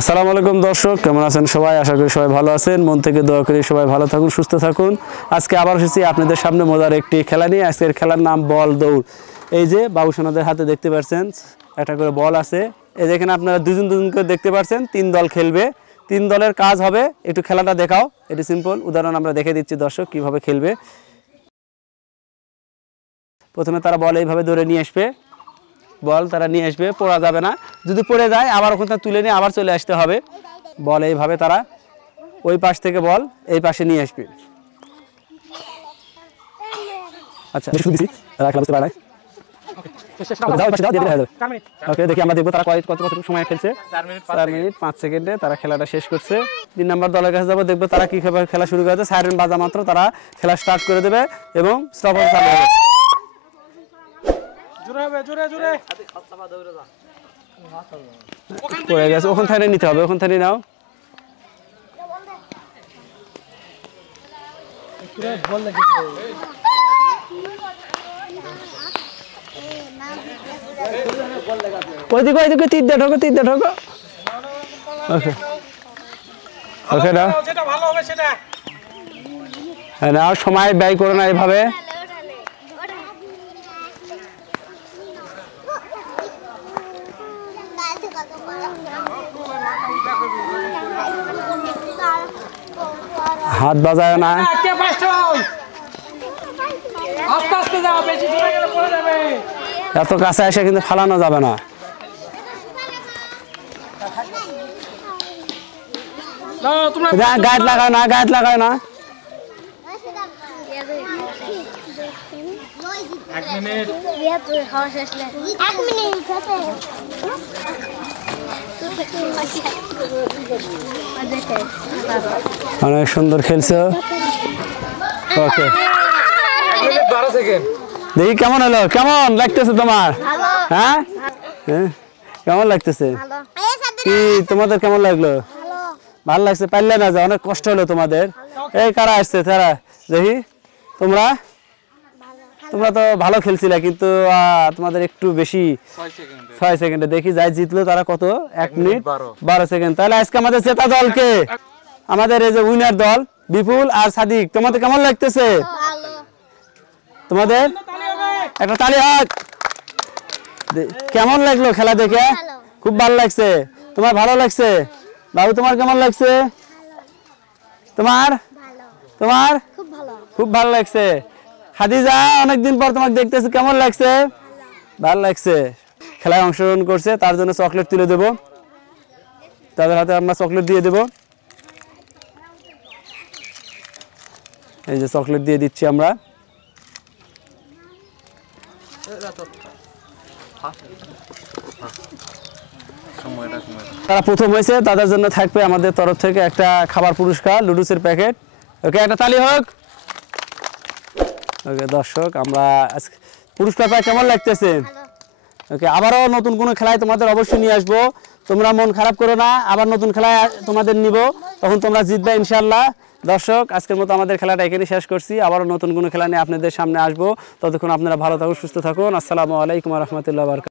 আসসালামু আলাইকুম দর্শক, কেমন আছেন সবাই? আশা করি সবাই ভালো আছেন। মন থেকে দোয়া করি সবাই ভালো থাকুন, সুস্থ থাকুন। আজকে আবার এসেছি আপনাদের সামনে মজার একটি খেলা নিয়ে। আজকের খেলার নাম বল দৌড়। এই যে বাবুসোনাদের হাতে দেখতে পাচ্ছেন একটা করে বল আছে। এই যেখানে আপনারা দুজন দুজন করে দেখতে পাচ্ছেন, 3 দল খেলবে। 3 দলের কাজ হবে, একটু খেলাটা দেখাও। এটি সিম্পল উদাহরণ আমরা দেখে দিচ্ছি দর্শক কিভাবে খেলবে। প্রথমে তারা বল এইভাবে ধরে নিয়ে আসবে, বল তারা নিয়ে আসবে, পড়া যাবে না। যদি পড়ে যায় আবার ওখানে তুলে নিয়ে আবার চলে আসতে হবে। বল এইভাবে তারা ওই পাশ থেকে বল এই পাশে নিয়ে আসবে। আচ্ছা ওকে, দেখি আমরা দেখবো তারা কতটুকু সময় খেলছে। 4 মিনিট 5 সেকেন্ডে তারা খেলাটা শেষ করছে। 3 নম্বর দলের কাছে যাবো, দেখবো তারা কি খেলা শুরু করেছে। সাইরেন বাজা মাত্র তারা খেলা স্টার্ট করে দেবে এবং স্টপ চালু হবে। পড়ে গেছে, ওখান থেকে নিতে হবে, ওখান থেকে নাও। ওইদিকে ওইদিকে তীর ঢোকো, তীর ঢোকো। ওকে ওকে নাও, নাও, সময় ব্যয় করো না এইভাবে। হাত বাজায় না, এত কাছে এসে কিন্তু ফালানো যাবে না। গাইড লাগায় না, গাইড লাগায় না। অনেক সুন্দর খেলছো। ওকে, দেখি কেমন হলো, কেমন লাগতেছে তোমার? হ্যাঁ, কেমন লাগতেছে? কি তোমাদের কেমন লাগলো? ভালো লাগছে? পারলে না, যা অনেক কষ্ট হলো তোমাদের। এই কারা আসছে তারা দেখি। তোমরা তো ভালো খেলছিলে, কিন্তু তোমাদের একটু বেশি 6 সেকেন্ডে। দেখি যাই জিতলো তারা কত, 1 মিনিট 12 সেকেন্ড। তাহলে আজকে আমাদের জেতা দলকে, আমাদের এই যে উইনার দল বিপুল আর সাদিক। তোমাদের কেমন লাগতেছে? তোমাদের একটা তালি হোক। কেমন লাগলো খেলা দেখে? খুব ভালো লাগছে। তোমার ভালো লাগছে? বাবু তোমার কেমন লাগছে? তোমার খুব ভালো লাগছে। খাদিজা, অনেকদিন পর তোমাকে দেখতেছি, কেমন লাগছে? ভালো লাগছে। খেলায় অংশগ্রহণ করছে, তার জন্য চকলেট তুলে দেব। তাদের হাতে আমরা চকলেট দিয়ে দেব। এই যে চকলেট দিয়ে দিচ্ছি আমরা। তারা প্রথম হয়েছে, তাদের জন্য থাকবে আমাদের তরফ থেকে একটা খাবার পুরস্কার, লুডুসের প্যাকেট। ওকে, একটা তালি হোক। ওকে দর্শক, আমরা পুরস্কার পাই, কেমন লাগতেছে? ওকে, আবারও নতুন কোনো খেলায় তোমাদের অবশ্যই নিয়ে আসবো। তোমরা মন খারাপ করো না, আবার নতুন খেলায় তোমাদের নিব, তখন তোমরা জিতবে ইনশাল্লাহ। দর্শক, আজকের মতো আমাদের খেলাটা এখানে শেষ করছি। আবারও নতুন কোনো খেলা নিয়ে আপনাদের সামনে আসবো। ততক্ষণ আপনারা ভালো থাকুন, সুস্থ থাকুন। আসসালামু আলাইকুম ওয়া রাহমাতুল্লাহি ওয়া বারাকাতুহু।